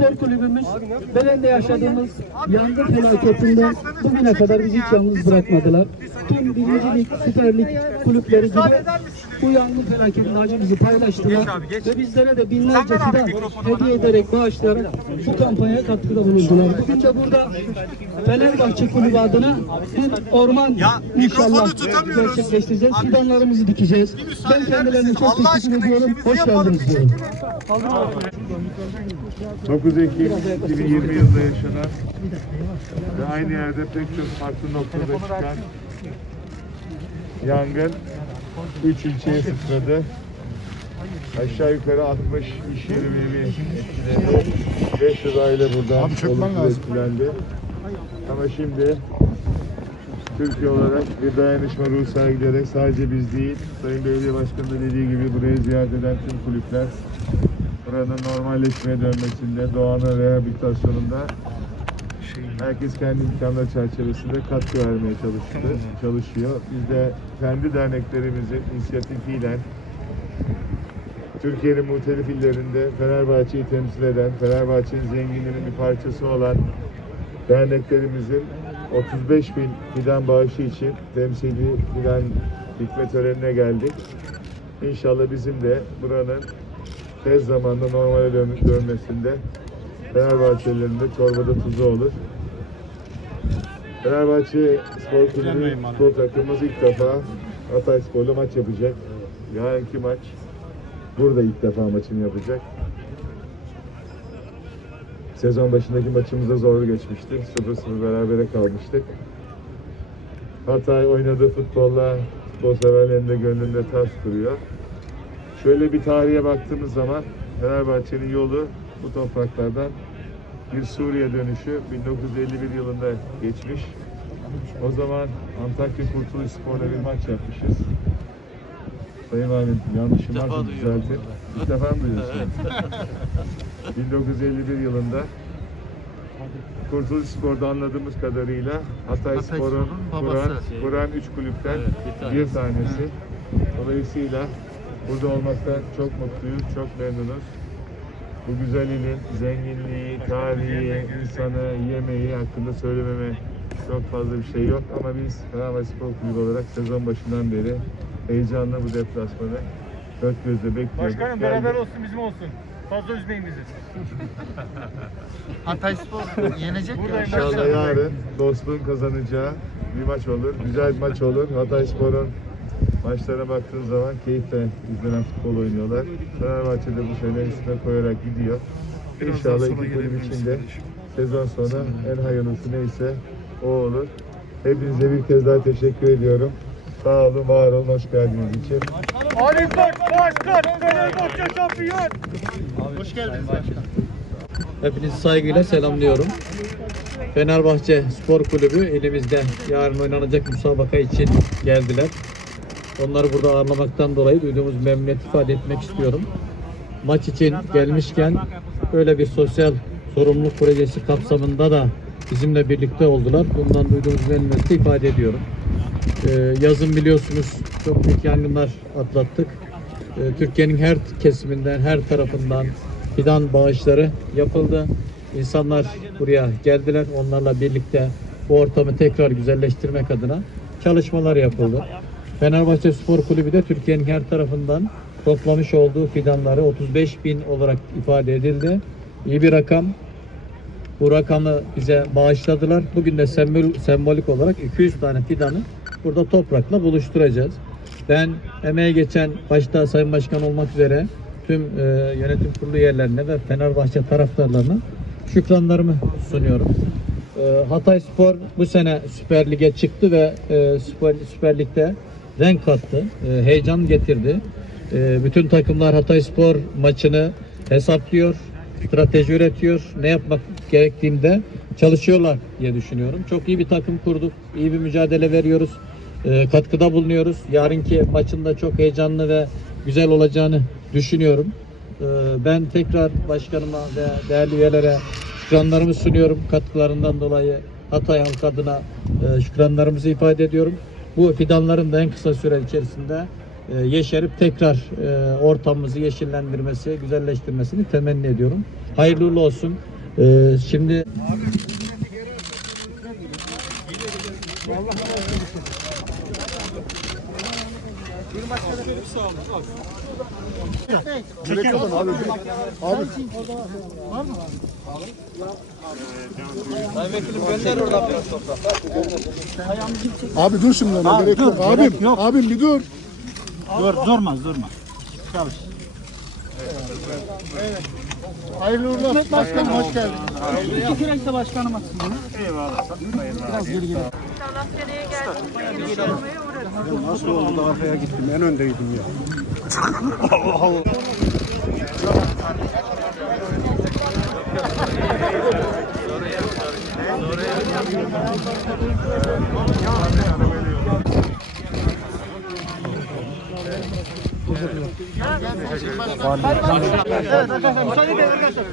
Spor Kulübümüz Belen'de yaşadığımız yangın felaketinde bugüne kadar bizi hiç yalnız bırakmadılar. Tüm birinci lig, süper lig kulüpleri gibi bu yangın felaketinin acımızı paylaştılar ve bizlere de binlerce fidan hediye ederek bağışlayarak bu kampanyaya katkıda bulundular. Bugün de burada Fenerbahçe Kulübü adına bir orman inşallah gerçekleştireceğiz. Fidanlarımızı dikeceğiz. Ben kendilerine çok teşekkür ediyorum. Hoş geldiniz diyorum. 9 Ekim 2020 yılında yaşanan ve aynı yerde pek çok farklı noktada çıkan yangın 3 ilçeye sıçradı. Aşağı yukarı 60 iş yeri ve etkiledi. 500 aile buradan olumsuz etkilendi. Ama şimdi Türkiye olarak bir dayanışma ruhu sergileyerek sadece biz değil, Sayın Belediye Başkanı da dediği gibi burayı ziyaret eden tüm kulüpler buranın normalleşmeye dönmesinde, doğanın rehabilitasyonunda herkes kendi imkanları çerçevesinde katkı vermeye çalıştı, çalışıyor. Biz de kendi derneklerimizin inisiyatifiyle Türkiye'nin muhtelif illerinde Fenerbahçe'yi temsil eden, Fenerbahçe'nin zenginliğinin bir parçası olan derneklerimizin 35 bin fidan bağışı için temsili fidan dikme törenine geldik. İnşallah bizim de buranın tez zamanda normale dön- dönmesinde Fenerbahçelilerin de çorbada tuzu olur. Fenerbahçe Spor Kulübü spor takımımız ilk defa Hatay Spor'la maç yapacak. Yarınki maç burada ilk defa maçını yapacak. Sezon başındaki maçımızda zorlu geçmişti. 0-0 berabere kalmıştık. Hatay oynadığı futbolla futbol severlerin de gönlünde ters duruyor. Şöyle bir tarihe baktığımız zaman Fenerbahçe'nin yolu bu topraklardan bir Suriye dönüşü 1951 yılında geçmiş. O zaman Antakya Kurtuluş Spor'la bir maç yapmışız. Sayın Valim yanlışım varsa düzeltin. İlk defa mı duyuyorsun? 1951 yılında Kurtuluş Spor'da anladığımız kadarıyla Hatay, Hatay Spor'un kuran, babası. kuran üç kulüpten Evet, bir tanesi. bir tanesi. Dolayısıyla burada olmaktan çok mutluyuz, çok memnunuz. Bu güzel ilin zenginliği, tarihi, insanı, yemeği hakkında söylememe çok fazla bir şey yok. Ama biz Fenerbahçe Spor Kulübü olarak sezon başından beri heyecanla bu deplasmanı dört gözle bekliyorduk. Başkanım Geldik. beraber olsun bizim olsun. Fazla üzmeyin bizi. Hatay Spor yenecek ya. İnşallah yarın dostluğun kazanacağı bir maç olur. Güzel bir maç olur. Hatay Spor'un maçlarına baktığın zaman keyifle izlenen futbol oynuyorlar. Fenerbahçe de bu sene üstüne koyarak gidiyor. İnşallah iki kulüp için de sezon sonu en hayırlısı neyse o olur. Hepinize bir kez daha teşekkür ediyorum. Sağ olun, var olun, hoş geldiniz için. Ali Koç başkan, Fenerbahçe şampiyon. Hoş geldiniz başkan. Hepinizi saygıyla selamlıyorum. Fenerbahçe Spor Kulübü elimizde yarın oynanacak müsabaka için geldiler. Onları burada ağırlamaktan dolayı duyduğumuz memnuniyet ifade etmek istiyorum. Maç için gelmişken böyle bir sosyal sorumluluk projesi kapsamında da bizimle birlikte oldular. Bundan duyduğumuz memnuniyeti ifade ediyorum. Ee, yazın biliyorsunuz çok büyük yangınlar atlattık. Ee, Türkiye'nin her kesiminden, her tarafından fidan bağışları yapıldı. İnsanlar buraya geldiler. Onlarla birlikte bu ortamı tekrar güzelleştirmek adına çalışmalar yapıldı. Fenerbahçe Spor Kulübü de Türkiye'nin her tarafından toplamış olduğu fidanları 35 bin olarak ifade edildi. İyi bir rakam. Bu rakamı bize bağışladılar. Bugün de sembol, sembolik olarak 200 tane fidanı burada toprakla buluşturacağız. Ben emeğe geçen başta Sayın Başkan olmak üzere tüm e, yönetim kurulu üyelerine ve Fenerbahçe taraftarlarına şükranlarımı sunuyorum. E, Hatay Spor bu sene Süper Lig'e çıktı ve e, Süper, Süper Lig'de renk kattı, e, heyecan getirdi. E, bütün takımlar Hatay Spor maçını hesaplıyor, strateji üretiyor, ne yapmak gerektiğinde çalışıyorlar diye düşünüyorum. Çok iyi bir takım kurduk, iyi bir mücadele veriyoruz, e, katkıda bulunuyoruz. Yarınki maçın da çok heyecanlı ve güzel olacağını düşünüyorum. E, ben tekrar başkanıma ve değerli üyelere şükranlarımı sunuyorum. Katkılarından dolayı Hatay halkı adına e, şükranlarımızı ifade ediyorum. Bu fidanların da en kısa süre içerisinde e, yeşerip tekrar e, ortamımızı yeşillendirmesi, güzelleştirmesini temenni ediyorum. Hayırlı uğurlu olsun. E, şimdi Abi dur şimdi ona gerek yok. Abim, abim bir dur. Dur, durmaz, durma. Hayırlı uğurlu olsun. Başkanım hoş geldin. İki kürekte başkanım atsın. Eyvallah. Eyvallah. İnşallah seneye geldiğimizde ya nasıl oldu da arkaya gittim? En öndeydim ya. Allah Allah. Evet arkadaşlar müsaade edin arkadaşlar.